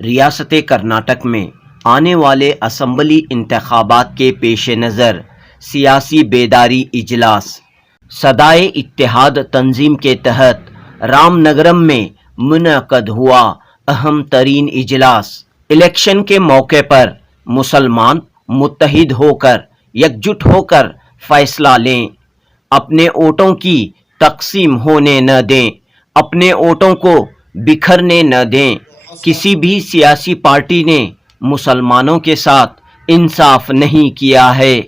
ریاست کرناٹک میں آنے والے اسمبلی انتخابات کے پیش نظر سیاسی بیداری اجلاس صدائے اتحاد تنظیم کے تحت رام نگرم میں منعقد ہوا اہم ترین اجلاس۔ الیکشن کے موقع پر مسلمان متحد ہو کر یکجٹ ہو کر فیصلہ لیں، اپنے ووٹوں کی تقسیم ہونے نہ دیں، اپنے ووٹوں کو بکھرنے نہ دیں۔ کسی بھی سیاسی پارٹی نے مسلمانوں کے ساتھ انصاف نہیں کیا ہے،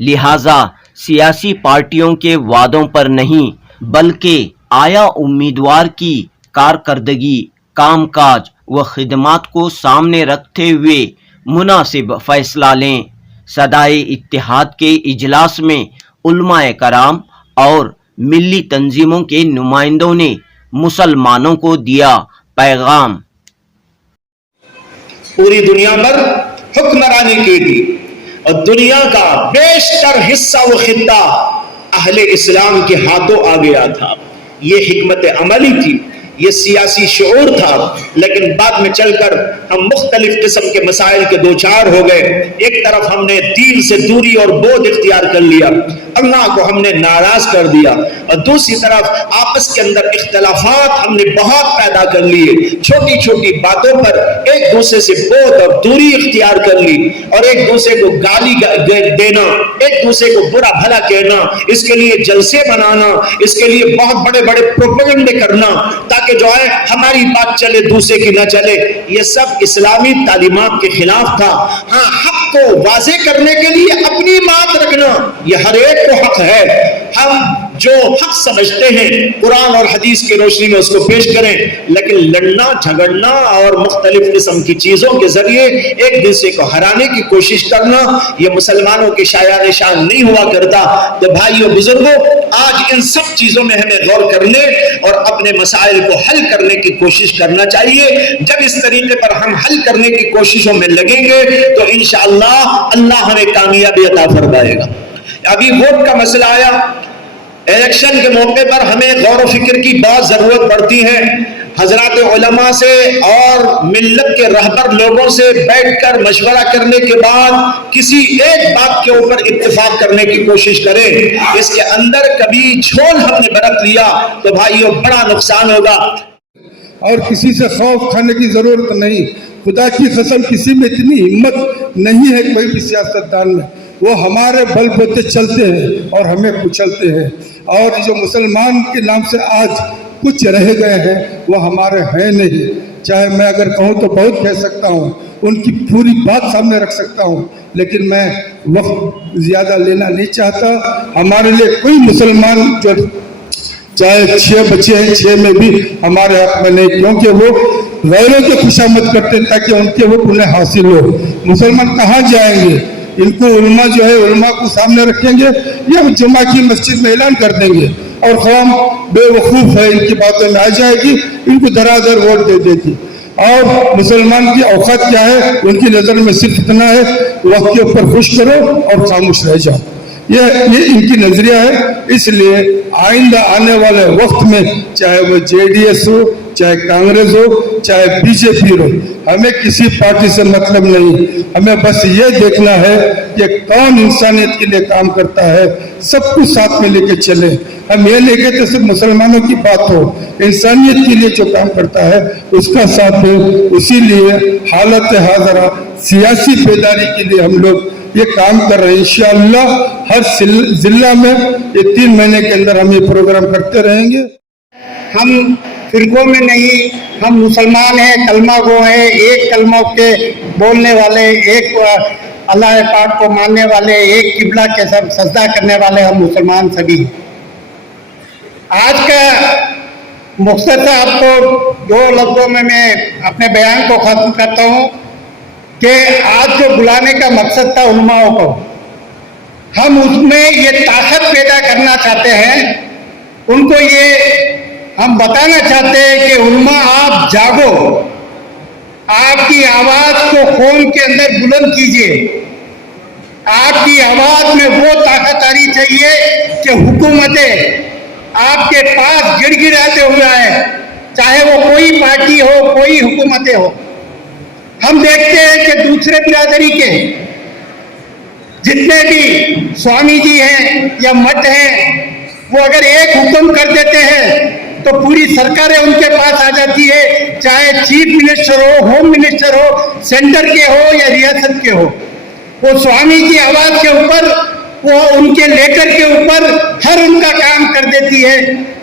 لہذا سیاسی پارٹیوں کے وعدوں پر نہیں بلکہ آیا امیدوار کی کارکردگی، کام کاج و خدمات کو سامنے رکھتے ہوئے مناسب فیصلہ لیں۔ صدائے اتحاد کے اجلاس میں علماء کرام اور ملی تنظیموں کے نمائندوں نے مسلمانوں کو دیا پیغام۔ پوری دنیا پر حکمرانی کی تھی اور دنیا کا بیشتر حصہ و خطہ اہل اسلام کے ہاتھوں آ گیا تھا۔ یہ حکمت عملی تھی، یہ سیاسی شعور تھا، لیکن بعد میں چل کر ہم مختلف قسم کے مسائل کے دوچار ہو گئے۔ ایک طرف ہم نے دین سے دوری اور بعد اختیار کر لیا، اللہ کو ہم نے ناراض کر دیا، اور دوسری طرف آپس کے اندر اختلافات ہم نے بہت پیدا کر لیے، چھوٹی چھوٹی باتوں پر ایک دوسرے سے بعد اور دوری اختیار کر لی، اور ایک دوسرے کو گالی دینا، ایک دوسرے کو برا بھلا کہنا، اس کے لیے جلسے بنانا، اس کے لیے بہت بڑے بڑے پروپیگنڈے کرنا تاکہ جو ہے ہماری بات چلے دوسرے کی نہ چلے۔ یہ سب اسلامی تعلیمات کے خلاف تھا۔ ہاں، حق کو واضح کرنے کے لیے اپنی بات رکھنا یہ ہر ایک کو حق ہے۔ ہم جو حق سمجھتے ہیں قرآن اور حدیث کی روشنی میں اس کو پیش کریں، لیکن لڑنا جھگڑنا اور مختلف قسم کی چیزوں کے ذریعے ایک دوسرے کو ہرانے کی کوشش کرنا یہ مسلمانوں کے شایان شان نہیں ہوا کرتا۔ تو بھائیو بزرگوں، آج ان سب چیزوں میں ہمیں غور کرنے اور اپنے مسائل کو حل کرنے کی کوشش کرنا چاہیے۔ جب اس طریقے پر ہم حل کرنے کی کوششوں میں لگیں گے تو انشاءاللہ اللہ ہمیں کامیابی عطا فرمائے گا۔ ابھی ووٹ کا مسئلہ آیا، الیکشن کے موقع پر ہمیں غور و فکر کی بہت ضرورت پڑتی ہے۔ حضرات علماء سے اور ملت کے رہبر لوگوں سے بیٹھ کر مشورہ کرنے کے بعد کسی ایک بات کے اوپر اتفاق کرنے کی کوشش کریں۔ اس کے اندر کبھی جھول ہم نے برت لیا تو بھائیو بڑا نقصان ہوگا۔ اور کسی سے خوف کھانے کی ضرورت نہیں۔ خدا کی قسم کسی میں اتنی ہمت نہیں ہے کوئی بھی سیاستدان میں، وہ ہمارے بل بوتے چلتے ہیں اور ہمیں کچلتے ہیں، اور جو مسلمان کے نام سے آج کچھ رہ گئے ہیں وہ ہمارے ہیں نہیں۔ چاہے میں اگر کہوں تو بہت کہہ سکتا ہوں، ان کی پوری بات سامنے رکھ سکتا ہوں، لیکن میں وقت زیادہ لینا نہیں چاہتا۔ ہمارے لیے کوئی مسلمان جو چاہے 6 بچے ہیں، 6 میں بھی ہمارے حق میں نہیں، کیونکہ وہ غیروں کی خوشامد کرتے ہیں تاکہ ان کے حق انہیں حاصل ہو۔ مسلمان کہاں جائیں گے؟ ان کو علماء جو ہے علماء کو سامنے رکھیں گے یا جمعہ کی مسجد میں اعلان کر دیں گے، اور قوم بے وقوف ہے، ان کی باتوں میں آ جائے گی، ان کو دراز ووٹ دے دیتی۔ اور مسلمان کی اوقات کیا ہے؟ ان کی نظر میں صرف اتنا ہے، وقت کے اوپر خوش کرو اور خاموش رہ جاؤ۔ یہ ان کی نظریہ ہے۔ اس لیے آئندہ آنے والے وقت میں چاہے وہ JDS ہو، چاہے کانگریس ہو، چاہے BJP ہو، ہمیں کسی پارٹی سے مطلب نہیں، ہمیں بس یہ دیکھنا ہے کہ کون انسانیت کے لیے کام کرتا ہے، سب کو ساتھ میں لے کے چلے۔ ہم یہ نہیں کہتے صرف مسلمانوں کی بات ہو، انسانیت کے لیے جو کام کرتا ہے اس کا ساتھ ہو۔ اسی لیے حالت حاضرہ سیاسی بیداری کے لیے ہم لوگ یہ کام کر رہے ہیں۔ انشاءاللہ ہر ضلع میں یہ 3 مہینے کے اندر ہم یہ پروگرام کرتے رہیں گے۔ ہم فرقوں میں نہیں، ہم مسلمان ہیں، کلمہ گو ہیں، ایک کلمہ کے بولنے والے، ایک اللہ پاک کو ماننے والے، ایک قبلہ کے سب سجدہ کرنے والے ہم مسلمان سبھی۔ آج کا مختصر آپ کو 2 لفظوں میں اپنے بیان کو ختم کرتا ہوں کہ آج جو بلانے کا مقصد تھا علماء کو، ہم اس میں یہ طاقت پیدا کرنا چاہتے ہیں، ان کو یہ ہم بتانا چاہتے ہیں کہ علماء آپ جاگو، آپ کی آواز کو قوم کے اندر بلند کیجئے، آپ کی آواز میں وہ طاقت آنی چاہیے کہ حکومتیں آپ کے پاس گڑ گڑاتے ہوئے آئے، چاہے وہ کوئی پارٹی ہو، کوئی حکومتیں ہو۔ ہم دیکھتے ہیں کہ دوسرے برادری کے جتنے بھی سوامی جی ہیں یا مٹھ ہیں، وہ اگر ایک حکم کر دیتے ہیں تو پوری سرکاریں ان کے پاس آ جاتی ہے، چاہے چیف منسٹر ہو، ہوم منسٹر ہو، سینٹر کے ہو یا ریاست کے ہو، وہ سوامی کی آواز کے اوپر، وہ ان کے لیکر کے اوپر ہر ان کا کام کر دیتی ہے۔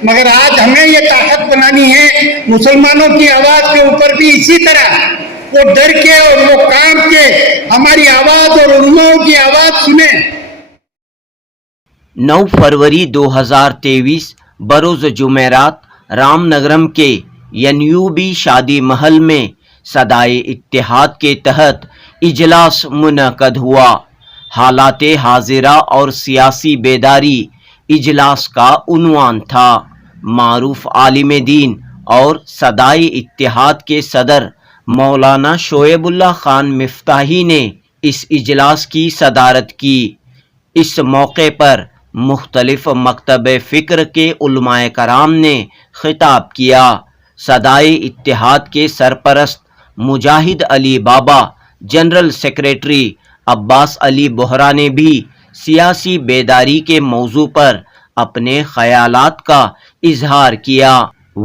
مگر آج ہمیں یہ طاقت بنانی ہے مسلمانوں کی آواز کے اوپر بھی اسی طرح وہ ڈر کے اور وہ کام کے ہماری آواز اور علماؤں کی آواز سنیں۔ 9 فروری 2023 بروز جمعرات رام نگرم کے NUB شادی محل میں صدائے اتحاد کے تحت اجلاس منعقد ہوا۔ حالات حاضرہ اور سیاسی بیداری اجلاس کا عنوان تھا۔ معروف عالم دین اور صدائے اتحاد کے صدر مولانا شعیب اللہ خان مفتاحی نے اس اجلاس کی صدارت کی۔ اس موقع پر مختلف مکتب فکر کے علماء کرام نے خطاب کیا۔ صدائے اتحاد کے سرپرست مجاہد علی بابا، جنرل سیکریٹری عباس علی بہرا نے بھی سیاسی بیداری کے موضوع پر اپنے خیالات کا اظہار کیا۔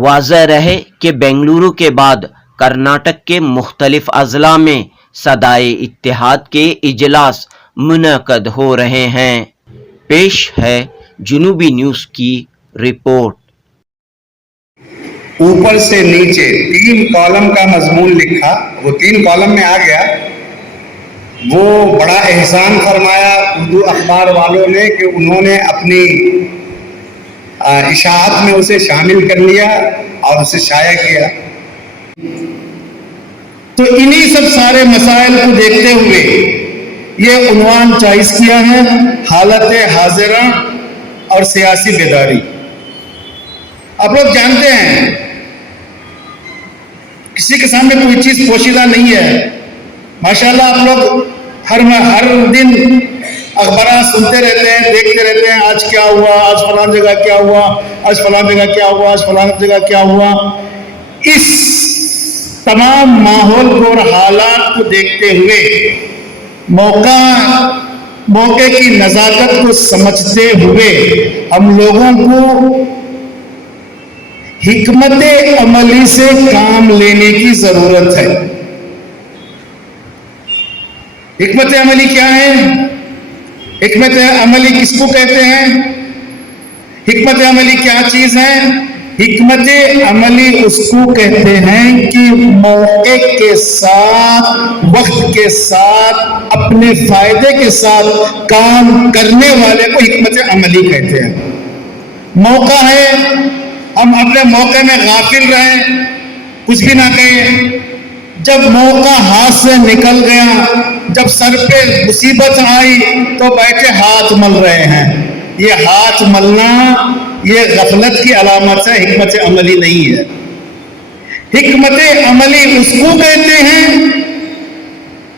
واضح رہے کہ بنگلورو کے بعد کرناٹک کے مختلف اضلاع میں صدائے اتحاد کے اجلاس منعقد ہو رہے ہیں۔ پیش ہے جنوبی نیوز کی رپورٹ۔ اوپر سے نیچے 3 کالم کا مضمون لکھا، وہ 3 کالم میں آ گیا۔ وہ بڑا احسان فرمایا اردو اخبار والوں نے کہ انہوں نے اپنی اشاعت میں اسے شامل کر لیا اور اسے شائع کیا۔ تو انہی سب سارے مسائل کو دیکھتے ہوئے یہ عنوان چوائس کیا ہے، حالت حاضرہ اور سیاسی بیداری۔ آپ لوگ جانتے ہیں کسی کے سامنے کوئی چیز پوشیدہ نہیں ہے۔ ماشاءاللہ آپ لوگ ہر دن اخبارات سنتے رہتے ہیں، دیکھتے رہتے ہیں، آج کیا ہوا، آج فلان جگہ کیا ہوا، آج فلان جگہ کیا ہوا، آج فلان جگہ کیا ہوا۔ اس تمام ماحول کو اور حالات کو دیکھتے ہوئے موقع کی نزاکت کو سمجھتے ہوئے ہم لوگوں کو حکمت عملی سے کام لینے کی ضرورت ہے۔ حکمت عملی کیا ہے؟ حکمت عملی کس کو کہتے ہیں؟ حکمت عملی کیا چیز ہے؟ حکمت عملی اس کو کہتے ہیں کہ موقع کے ساتھ، وقت کے ساتھ، اپنے فائدے کے ساتھ کام کرنے والے کو حکمت عملی کہتے ہیں۔ موقع ہے، ہم اپنے موقع میں غافل رہیں، کچھ بھی نہ کہیں۔ جب موقع ہاتھ سے نکل گیا، جب سر پہ مصیبت آئی تو بیٹھے ہاتھ مل رہے ہیں۔ یہ ہاتھ ملنا یہ غفلت کی علامت ہے، حکمت عملی نہیں ہے۔ حکمت عملی اس کو کہتے ہیں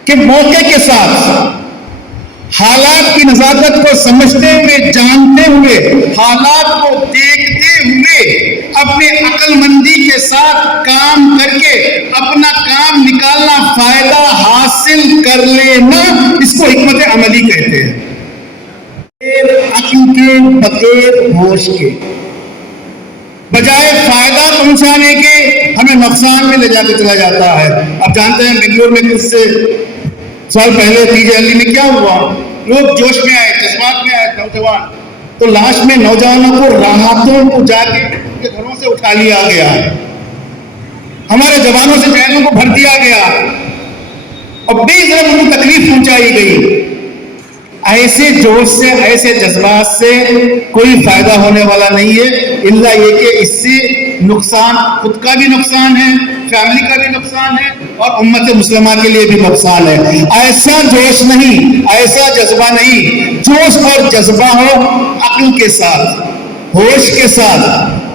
کہ موقع کے ساتھ حالات کی نزاکت کو سمجھتے ہوئے، جانتے ہوئے، حالات کو دیکھتے ہوئے اپنے عقل مندی کے ساتھ کام کر کے اپنا کام نکالنا، فائدہ حاصل کر لینا، اس کو حکمت عملی کہتے ہیں۔ عقل کے بغیر ہوش کے، بجائے فائدہ پہنچانے کے ہمیں نقصان میں لے جا کے چلا جاتا ہے۔ اب جانتے ہیں بنگلور میں کچھ سال پہلے TJ میں کیا ہوا؟ لوگ جوش میں آئے، جذبات میں آئے، نوجوان، تو لاش میں نوجوانوں کو راحتوں کو جا کے گھروں سے اٹھا لیا گیا، ہمارے جوانوں سے جیلوں کو بھر دیا گیا اور بے ضرر ان کو تکلیف پہنچائی گئی۔ ایسے جوش سے، ایسے جذبات سے کوئی فائدہ ہونے والا نہیں ہے، الا یہ کہ اس سے نقصان، خود کا بھی نقصان ہے، فیملی کا بھی نقصان ہے اور امت مسلمہ کے لیے بھی نقصان ہے۔ ایسا جوش نہیں، ایسا جذبہ نہیں، جوش اور جذبہ ہو عقل کے ساتھ، ہوش کے ساتھ،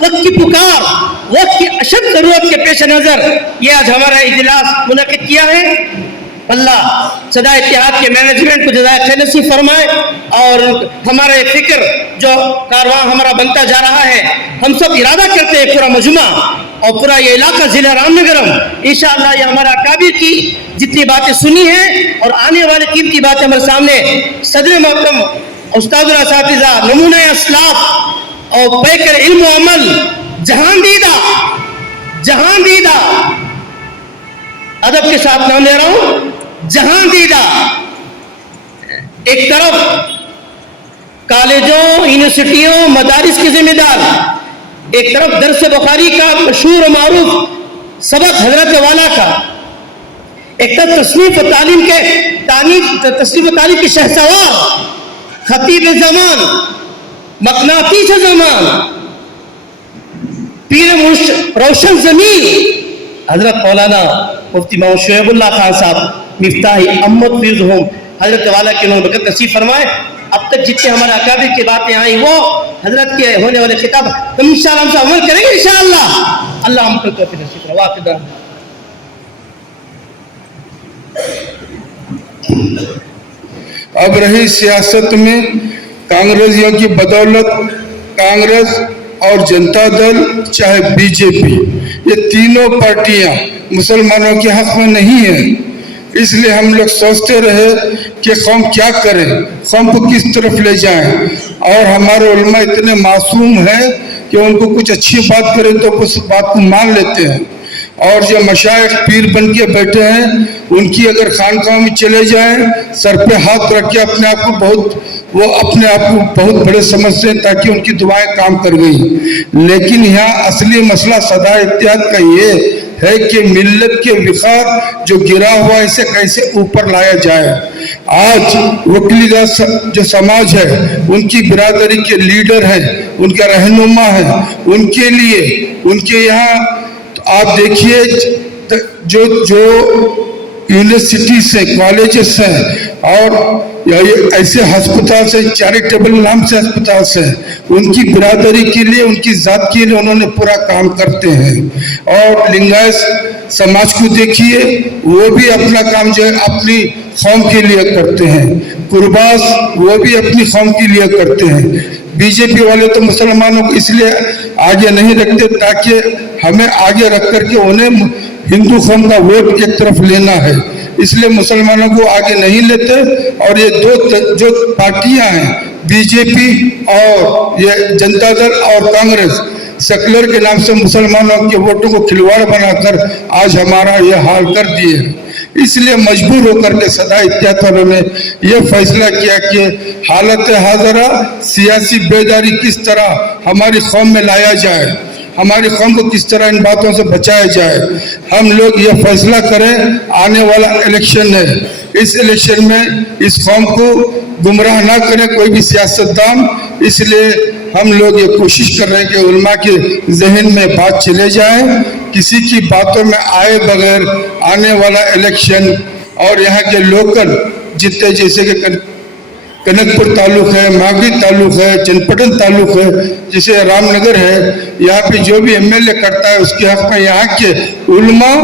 وقت کی پکار، وقت کی اشد ضرورت کے پیش نظر یہ آج ہمارا اجلاس منعقد کیا ہے۔ اللہ صدا اتحاد کے مینجمنٹ کو جزائے خیر نصیب فرمائے، اور ہمارا یہ فکر جو کارواں ہمارا بنتا جا رہا ہے، ہم سب ارادہ کرتے ہیں پورا مجمع اور پورا یہ علاقہ ضلع رام نگرم انشاءاللہ یہ ہمارا اکابر کی جتنی باتیں سنی ہیں اور آنے والی قیمتی باتیں ہمارے سامنے صدر محترم استاد الاساتذہ نمونہ اسلاف اور پیکر علم و عمل جہاں دیدہ ادب کے ساتھ نام لے رہا ہوں، جہاں دیدہ ایک طرف کالجوں، یونیورسٹیوں، مدارس کے ذمہ دار، ایک طرف درس بخاری کا مشہور و معروف سبق حضرت والا کا، ایک طرف تصنیف و تعلیم کے شہسوار، خطیب زمان، مقناطیس زمان، پیر روشن زمین حضرت مولانا مفتی محمد شعیب اللہ خان صاحب مفتاحی امت فیضہم حضرت والا کے انہوں نے برکت نصیب فرمائے۔ اب تک جتنے ہمارے اکابر کی باتیں آئیں وہ حضرت کے ہونے والے خطاب ہم انشاءاللہ ہم سے عمل کریں گے انشاءاللہ۔ اللہ ہم کو توفیق نصیب فرمائے۔ واقعہ اب رہی سیاست میں کانگریسیوں کی بدولت، کانگریس اور جنتا دل چاہے بی جے پی، یہ تینوں پارٹیاں مسلمانوں کے حق میں نہیں ہیں۔ اس لیے ہم لوگ سوچتے رہے کہ قوم کیا کرے، قوم کو کس طرف لے جائیں، اور ہمارے علماء اتنے معصوم ہیں کہ ان کو کچھ اچھی بات کریں تو اس بات کو مان لیتے ہیں، اور جو مشائخ پیر بن کے بیٹھے ہیں ان کی اگر خانقاہ میں چلے جائیں سر پہ ہاتھ رکھ کے اپنے آپ کو بہت بڑے سمجھتے ہیں تاکہ ان کی دعائیں کام کر گئی۔ لیکن یہاں اصلی مسئلہ صدا اتحاد کا یہ ہے کہ ملت کے وقار جو گرا ہوا ہے اسے کیسے اوپر لایا جائے۔ آج وکیل جو سماج ہے، ان کی برادری کے لیڈر ہیں، ان کا رہنما ہے، ان کے لیے ان کے یہاں آپ دیکھیے جو یونیورسٹی سے کالجز ہیں اور ایسے ہسپتال سے چیریٹیبل نام سے ہسپتال سے ان کی برادری کے لیے، ان کی ذات کے لیے انہوں نے پورا کام کرتے ہیں۔ اور لنگایت سماج کو دیکھیے، وہ بھی اپنا کام جو ہے اپنی قوم کے لیے کرتے ہیں۔ قرباس وہ بھی اپنی قوم کے لیے کرتے ہیں۔ بی جے پی والے تو مسلمانوں کو اس لیے آگے نہیں رکھتے تاکہ ہمیں آگے رکھ کر کے انہیں ہندو قوم کا ووٹ ایک طرف لینا ہے، اس لیے مسلمانوں کو آگے نہیں لیتے۔ اور یہ دو جو پارٹیاں ہیں بی جے پی اور یہ جنتا دل اور کانگریس، سیکولر کے نام سے مسلمانوں کے ووٹوں کو کھلواڑ بنا کر آج ہمارا یہ حال کر دیے ہیں۔ اس لیے مجبور ہو کر کے صدا اتحاد والوں نے یہ فیصلہ کیا کہ حالت حاضرہ سیاسی بیداری کس طرح ہماری قوم میں لایا جائے، ہماری قوم کو کس طرح ان باتوں سے بچایا جائے۔ ہم لوگ یہ فیصلہ کریں، آنے والا الیکشن ہے، اس الیکشن میں اس قوم کو گمراہ نہ کریں کوئی بھی سیاستدان۔ اس لیے ہم لوگ یہ کوشش کر رہے ہیں کہ علماء کے ذہن میں بات چلے جائیں، کسی کی باتوں میں آئے بغیر آنے والا الیکشن اور یہاں کے لوکل جتنے جیسے کہ کنک پور تعلق ہے، ماگی تعلق ہے، چنپٹن تعلق ہے، جیسے رام نگر ہے، یہاں پہ جو بھی ایم ایل اے کرتا ہے اس کے حق میں یہاں کے علماء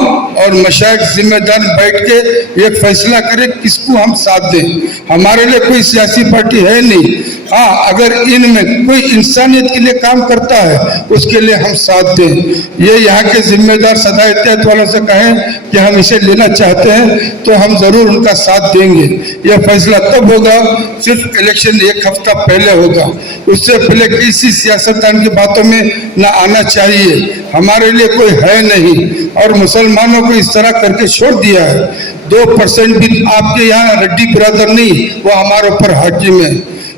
اور مشائخ ذمہ دار بیٹھ کے ایک فیصلہ کریں کس کو ہم ساتھ دیں۔ ہمارے لیے کوئی سیاسی پارٹی ہے نہیں، ہاں اگر ان میں کوئی انسانیت کے لیے کام کرتا ہے اس کے لیے ہم ساتھ دیں۔ یہ یہاں کے ذمہ دار صدا اتحاد والوں سے کہیں کہ ہم اسے لینا چاہتے ہیں تو ہم ضرور ان کا ساتھ دیں گے۔ یہ فیصلہ تب ہوگا صرف الیکشن ایک ہفتہ پہلے ہوگا، اس سے پہلے کسی سیاستدان کی باتوں میں نہ آنا چاہیے۔ ہمارے لیے کوئی ہے نہیں اور مسلمانوں کو اس طرح کر کے چھوڑ دیا ہے۔ 2% بھی آپ کے یہاں ریڈی برادر نہیں، وہ ہمارے اوپر حاکم ہے،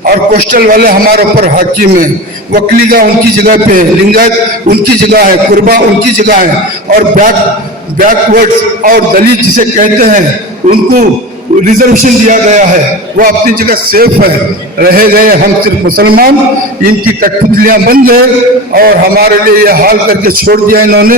اور کوسٹل والے ہمارے اوپر حاکم ہیں۔ وکلی گاہ ان کی جگہ پہ ہے، لنگایت ان کی جگہ ہے، قربا ان کی جگہ ہے، اور بیک ورڈز اور دلت جسے کہتے ہیں ان کو ریزرویشن دیا گیا ہے، وہ اپنی جگہ سیف ہے۔ رہ گئے ہم صرف مسلمان، ان کی کٹپتلیاں بن گئے اور ہمارے لیے یہ حال کر کے چھوڑ دیا انہوں نے۔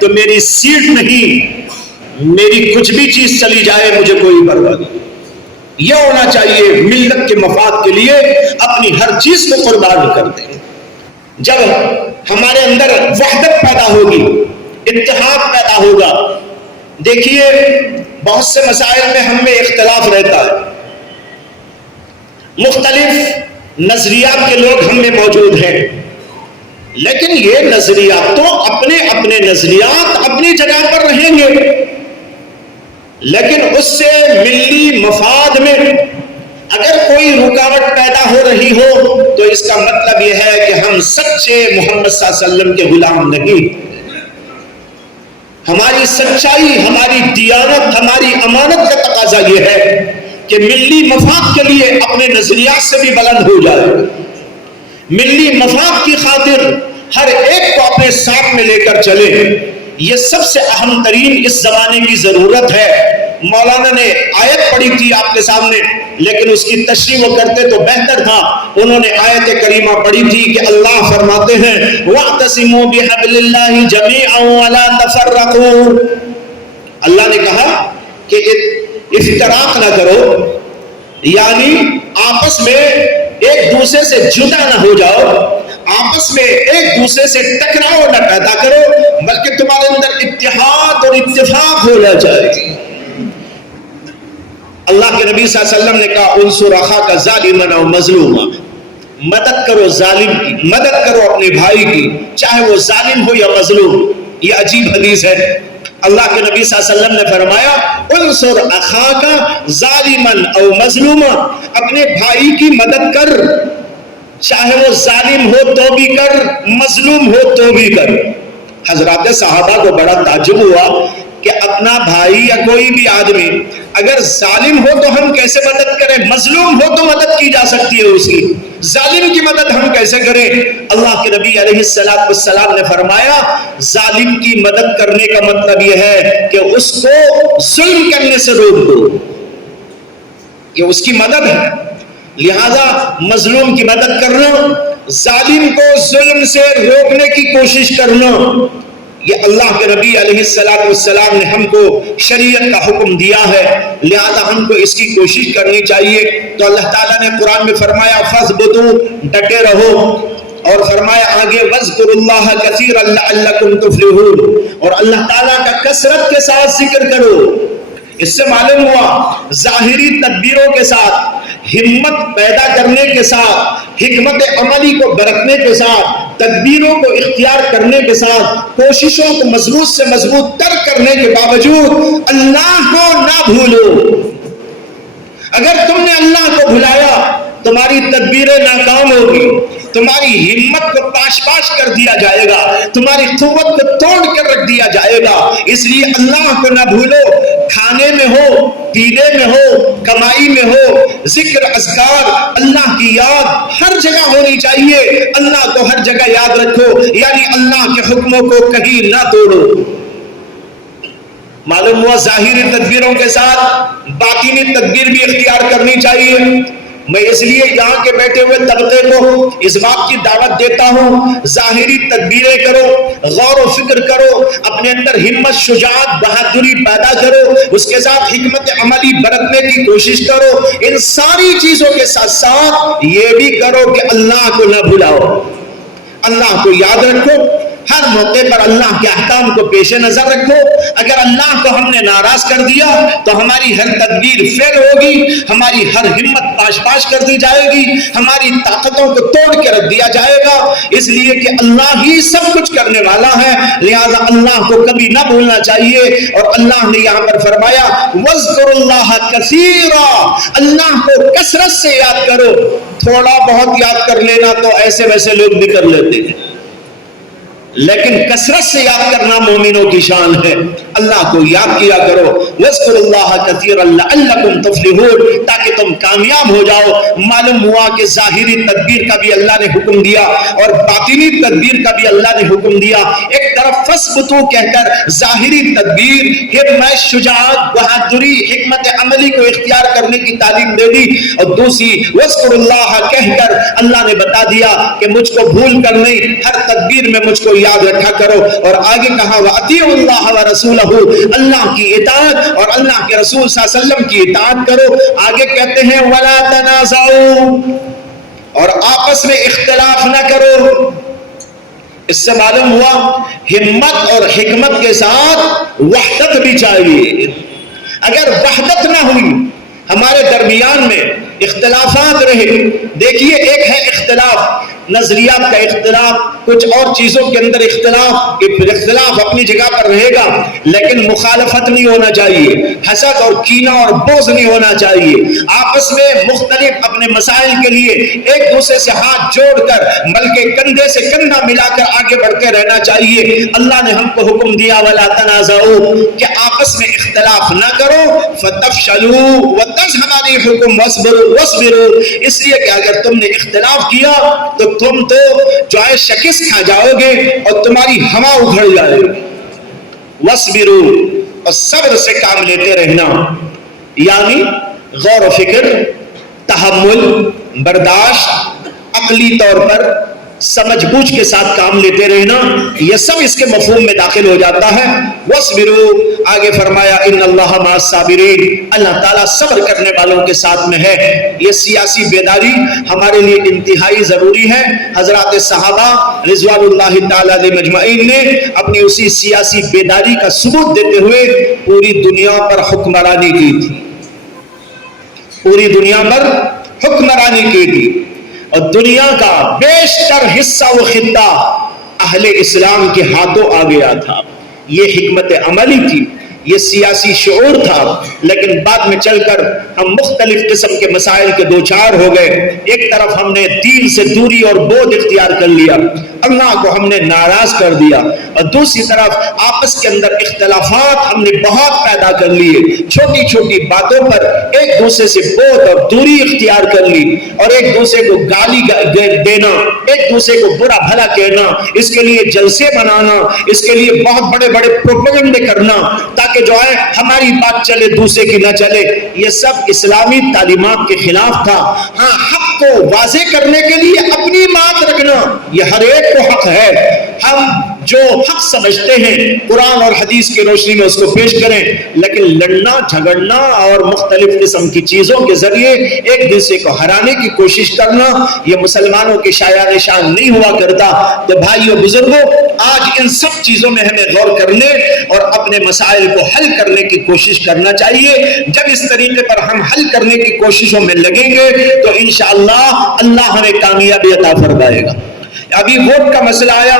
تو میری سیٹ نہیں، میری کچھ بھی چیز چلی جائے مجھے کوئی پرواہ نہیں۔ یہ ہونا چاہیے ملت کے مفاد کے لیے اپنی ہر چیز کو قربان کر دیں۔ جب ہمارے اندر وحدت پیدا ہوگی، اتحاد پیدا ہوگا، دیکھیے بہت سے مسائل میں ہم میں اختلاف رہتا ہے، مختلف نظریات کے لوگ ہم میں موجود ہیں، لیکن یہ نظریات تو اپنے اپنے نظریات اپنی جگہ پر رہیں گے، لیکن اس سے ملی مفاد میں اگر کوئی رکاوٹ پیدا ہو رہی ہو تو اس کا مطلب یہ ہے کہ ہم سچے محمد صلی اللہ علیہ وسلم کے غلام نہیں۔ ہماری سچائی، ہماری دیانت، ہماری امانت کا تقاضا یہ ہے کہ ملی مفاد کے لیے اپنے نظریات سے بھی بلند ہو جائے، ملی مفاد کی خاطر ہر ایک کو اپنے ساتھ میں لے کر چلے۔ یہ سب سے اہم ترین اس زمانے کی ضرورت ہے۔ مولانا نے آیت پڑھی تھی آپ کے سامنے، لیکن اس کی تشریح وہ کرتے تو بہتر تھا۔ انہوں نے آیت کریمہ پڑھی تھی کہ اللہ فرماتے ہیں وَاعْتَصِمُوا بِحَبْلِ اللَّهِ جَمِيعًا وَلَا تَفَرَّقُوا۔ اللہ نے کہا کہ افتراق نہ کرو، یعنی آپس میں ایک دوسرے سے جدا نہ ہو جاؤ، آپس میں ایک دوسرے سے ٹکراؤ نہ پیدا کرو، بلکہ تمہارے اندر اتحاد اور اتفاق ہونا چاہیے۔ اللہ کے نبی صلی اللہ علیہ وسلم نے کہا انصر اخاک ظالما او مظلوما، مدد کرو ظالم کی، مدد کرو اپنے بھائی کی، چاہے وہ ظالم ہو یا مظلوم۔ یہ عجیب حدیث ہے۔ اللہ کے نبی صلی اللہ علیہ وسلم نے فرمایا انصر اخاک ظالما او مظلوما، اپنے بھائی کی مدد کر، چاہے وہ ظالم ہو تو بھی کر، مظلوم ہو تو بھی کر۔ حضرات صحابہ کو بڑا تعجب ہوا کہ اپنا بھائی یا کوئی بھی آدمی اگر ظالم ہو تو ہم کیسے مدد کریں، مظلوم ہو تو مدد کی جا سکتی ہے اس کی، ظالم کی مدد ہم کیسے کریں؟ اللہ کے نبی علیہ السلام نے فرمایا ظالم کی مدد کرنے کا مطلب یہ ہے کہ اس کو ظلم کرنے سے روک دو، یہ اس کی مدد ہے۔ لہذا مظلوم کی مدد کرنا، ظالم کو ظلم سے روکنے کی کوشش کرنا، یہ اللہ کے نبی علیہ السلام نے ہم کو شریعت کا حکم دیا ہے، لہذا ہم کو اس کی کوشش کرنی چاہیے۔ تو اللہ تعالیٰ نے قرآن میں فرمایا فَاثْبُتُوا، ڈٹے رہو، اور فرمایا آگے وَاذْكُرُوا اللَّهَ كَثِيرًا لَعَلَّكُمْ تُفْلِحُونَ، اور اللہ تعالیٰ کا کثرت کے ساتھ ذکر کرو۔ اس سے معلوم ہوا ظاہری تدبیروں کے ساتھ، ہمت پیدا کرنے کے ساتھ، حکمت عملی کو برتنے کے ساتھ، تدبیروں کو اختیار کرنے کے ساتھ، کوششوں کو مضبوط سے مضبوط تر کرنے کے باوجود اللہ کو نہ بھولو۔ اگر تم نے اللہ کو بھلایا تمہاری تدبیریں ناکام ہوگی، تمہاری ہمت کو پاش پاش کر دیا جائے گا، تمہاری قوت کو توڑ کر رکھ دیا جائے گا۔ اس لیے اللہ کو نہ بھولو، کھانے میں ہو، پینے میں ہو، کمائی میں ہو، ذکر اذکار، اللہ کی یاد ہر جگہ ہونی چاہیے۔ اللہ کو ہر جگہ یاد رکھو، یعنی اللہ کے حکموں کو کہیں نہ توڑو۔ معلوم ہوا ظاہری تدبیروں کے ساتھ باطنی تدبیر بھی اختیار کرنی چاہیے۔ میں اس لیے یہاں کے بیٹھے ہوئے طبقے کو اس بات کی دعوت دیتا ہوں ظاہری تدبیریں کرو، غور و فکر کرو، اپنے اندر ہمت، شجاعت، بہادری پیدا کرو، اس کے ساتھ حکمت عملی برتنے کی کوشش کرو۔ ان ساری چیزوں کے ساتھ ساتھ یہ بھی کرو کہ اللہ کو نہ بھلاؤ، اللہ کو یاد رکھو، ہر موقع پر اللہ کے احکام کو پیش نظر رکھو۔ اگر اللہ کو ہم نے ناراض کر دیا تو ہماری ہر تدبیر فیل ہوگی، ہماری ہر ہمت پاش پاش کر دی جائے گی، ہماری طاقتوں کو توڑ کے رکھ دیا جائے گا، اس لیے کہ اللہ ہی سب کچھ کرنے والا ہے، لہذا اللہ کو کبھی نہ بھولنا چاہیے۔ اور اللہ نے یہاں پر فرمایا وَاذْكُرُوا اللَّهَ كَثِيرًا، اللہ کو کثرت سے یاد کرو۔ تھوڑا بہت یاد کر لینا تو ایسے ویسے لوگ بھی کر لیتے ہیں، لیکن کثرت سے یاد کرنا مومنوں کی شان ہے۔ اللہ کو یاد کیا کرو، وَاذْكُرُوا اللَّهَ كَثِيرًا لَعَلَّكُمْ تُفْلِحُونَ، تاکہ تم کامیاب ہو جاؤ۔ معلوم ہوا کہ ظاہری تدبیر کا بھی اللہ نے حکم دیا اور باطنی تدبیر کا بھی اللہ نے حکم دیا۔ ایک طرف فَاثْبُتُوا کہہ کر ظاہری تدبیر، ہمت، شجاعت، بہادری، حکمت عملی کو اختیار کرنے کی تعلیم دے دی، اور دوسری وَاذْكُرُوا اللَّهَ کہہ کر اللہ نے بتا دیا کہ مجھ کو بھول کر نہیں، ہر تدبیر میں مجھ کو یاد رکھا کرو۔ اور آگے کہا وَأَطِیعُوا اللَّهَ وَرَسُولَهُ، اللہ کی اطاعت اور اللہ کے رسول صلی اللہ علیہ وسلم کی اطاعت کرو۔ آگے کہتے ہیں وَلَا تَنَازَعُوا، اور آپس میں اختلاف نہ کرو۔ اس سے معلوم ہوا ہمت اور حکمت کے ساتھ وحدت بھی چاہیے۔ اگر وحدت نہ ہوئی، ہمارے درمیان میں اختلافات رہے، دیکھیے ایک ہے اختلاف نظریات کا اختلاف، کچھ اور چیزوں کے اندر اختلاف اپنی جگہ پر رہے گا، لیکن مخالفت نہیں ہونا چاہیے، حسد اور کینہ اور بغض نہیں ہونا چاہیے۔ آپس میں مختلف اپنے مسائل کے لیے ایک دوسرے سے ہاتھ جوڑ کر بلکہ کندھے سے کندھا ملا کر آگے بڑھتے رہنا چاہیے۔ اللہ نے ہم کو حکم دیا وَلَا تَنَازَعُوا، کہ آپس میں اختلاف نہ کرو، فَتَفْشَلُوا وَتَذْهَبَ رِيحُكُمْ وَاصْبِرُوا، اس لیے کہ اگر تم نے اختلاف کیا تو تم تو جو ہے شکست کھا جاؤ گے اور تمہاری ہوا اکھڑ جائے گی۔ وَاصْبِرُوا، اور صبر سے کام لیتے رہنا، یعنی غور و فکر، تحمل، برداشت، عقلی طور پر سمجھ بوجھ کے ساتھ کام لیتے رہنا، یہ سب اس کے مفہوم میں داخل ہو جاتا ہے۔ وَاصْبِرُوا، آگے فرمایا ان اللہ مع الصابرین، اللہ تعالیٰ صبر کرنے والوں کے ساتھ میں ہے۔ یہ سیاسی بیداری ہمارے لیے انتہائی ضروری ہے۔ حضرات صحابہ رضوان اللہ تعالیٰ علیہ مجمعین نے اپنی اسی سیاسی بیداری کا ثبوت دیتے ہوئے پوری دنیا پر حکمرانی کی تھی، پوری دنیا پر حکمرانی کی تھی، اور دنیا کا بیشتر حصہ و خطہ اہل اسلام کے ہاتھوں آ گیا تھا۔ یہ حکمت عملی تھی، یہ سیاسی شعور تھا، لیکن بعد میں چل کر ہم مختلف قسم کے مسائل کے دوچار ہو گئے۔ ایک طرف ہم نے دین سے دوری اور بعد اختیار کر لیا، اللہ کو ہم نے ناراض کر دیا، اور دوسری طرف آپس کے اندر اختلافات ہم نے بہت پیدا کر لیے، چھوٹی چھوٹی باتوں پر ایک دوسرے سے بعد اور دوری اختیار کر لی، اور ایک دوسرے کو گالی دینا، ایک دوسرے کو برا بھلا کہنا، اس کے لیے جلسے بنانا، اس کے لیے بہت بڑے بڑے پروپیگنڈے کرنا تاکہ جو ہے ہماری بات چلے دوسرے کی نہ چلے، یہ سب اسلامی تعلیمات کے خلاف تھا۔ ہاں، حق کو واضح کرنے کے لیے اپنی بات رکھنا یہ ہر ایک کو حق ہے، ہم جو حق سمجھتے ہیں قرآن اور حدیث کی روشنی میں اس کو پیش کریں، لیکن لڑنا جھگڑنا اور مختلف قسم کی چیزوں کے ذریعے ایک دوسرے کو ہرانے کی کوشش کرنا یہ مسلمانوں کی شایان شان نہیں ہوا کرتا۔ تو بھائیو بزرگوں، آج ان سب چیزوں میں ہمیں غور کرنے اور اپنے مسائل کو حل کرنے کی کوشش کرنا چاہیے۔ جب اس طریقے پر ہم حل کرنے کی کوششوں میں لگیں گے تو انشاءاللہ اللہ ہمیں کامیابی عطا فرمائے گا۔ ابھی ووٹ کا مسئلہ آیا،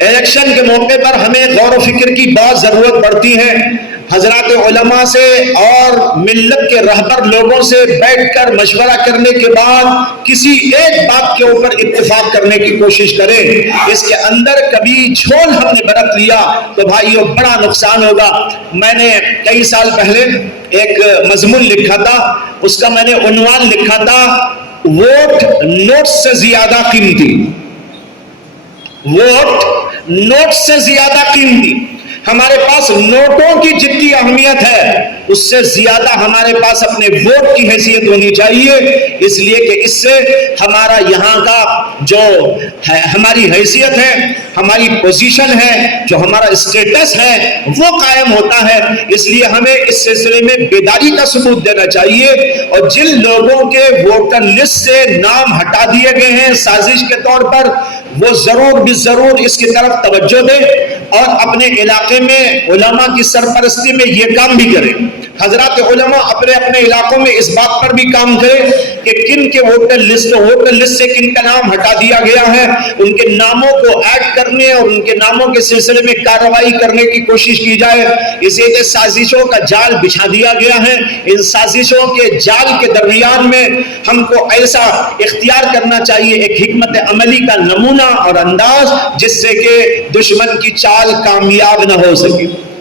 الیکشن کے موقع پر ہمیں غور و فکر کی بہت ضرورت پڑتی ہے۔ حضرات علماء سے اور ملت کے رہبر لوگوں سے بیٹھ کر مشورہ کرنے کے بعد کسی ایک بات کے اوپر اتفاق کرنے کی کوشش کریں۔ اس کے اندر کبھی جھول ہم نے برت لیا تو بھائیو بڑا نقصان ہوگا۔ میں نے کئی سال پہلے ایک مضمون لکھا تھا، اس کا میں نے عنوان لکھا تھا ووٹ نوٹ سے زیادہ قیمتی، ووٹ نوٹ سے زیادہ قیمتی۔ ہمارے پاس نوٹوں کی جتنی اہمیت ہے اس سے زیادہ ہمارے پاس اپنے ووٹ کی حیثیت ہونی چاہیے، اس لیے کہ اس سے ہمارا یہاں کا جو ہماری حیثیت ہے، ہماری پوزیشن ہے، جو ہمارا اسٹیٹس ہے وہ قائم ہوتا ہے۔ اس لیے ہمیں اس سلسلے میں بیداری کا ثبوت دینا چاہیے، اور جن لوگوں کے ووٹر لسٹ سے نام ہٹا دیے گئے ہیں سازش کے طور پر، وہ ضرور بھی ضرور اس کی طرف توجہ دیں اور اپنے علاقے میں علماء کی سرپرستی میں یہ کام بھی کریں۔ حضرات علماء اپنے اپنے علاقوں میں اس بات پر بھی کام کریں کہ کن کے ووٹر لسٹ سے کن کا نام ہٹا دیا گیا ہے، ان کے ناموں کو ایڈ کرنے اور ان کے ناموں کے سلسلے میں کارروائی کرنے کی کوشش کی جائے۔ اسی طرح سازشوں کا جال بچھا دیا گیا ہے، ان سازشوں کے جال کے درمیان میں ہم کو ایسا اختیار کرنا چاہیے، ایک حکمت عملی کا نمونہ اور انداز، جس سے کہ دشمن کی چال کامیاب نہ ہو سکے۔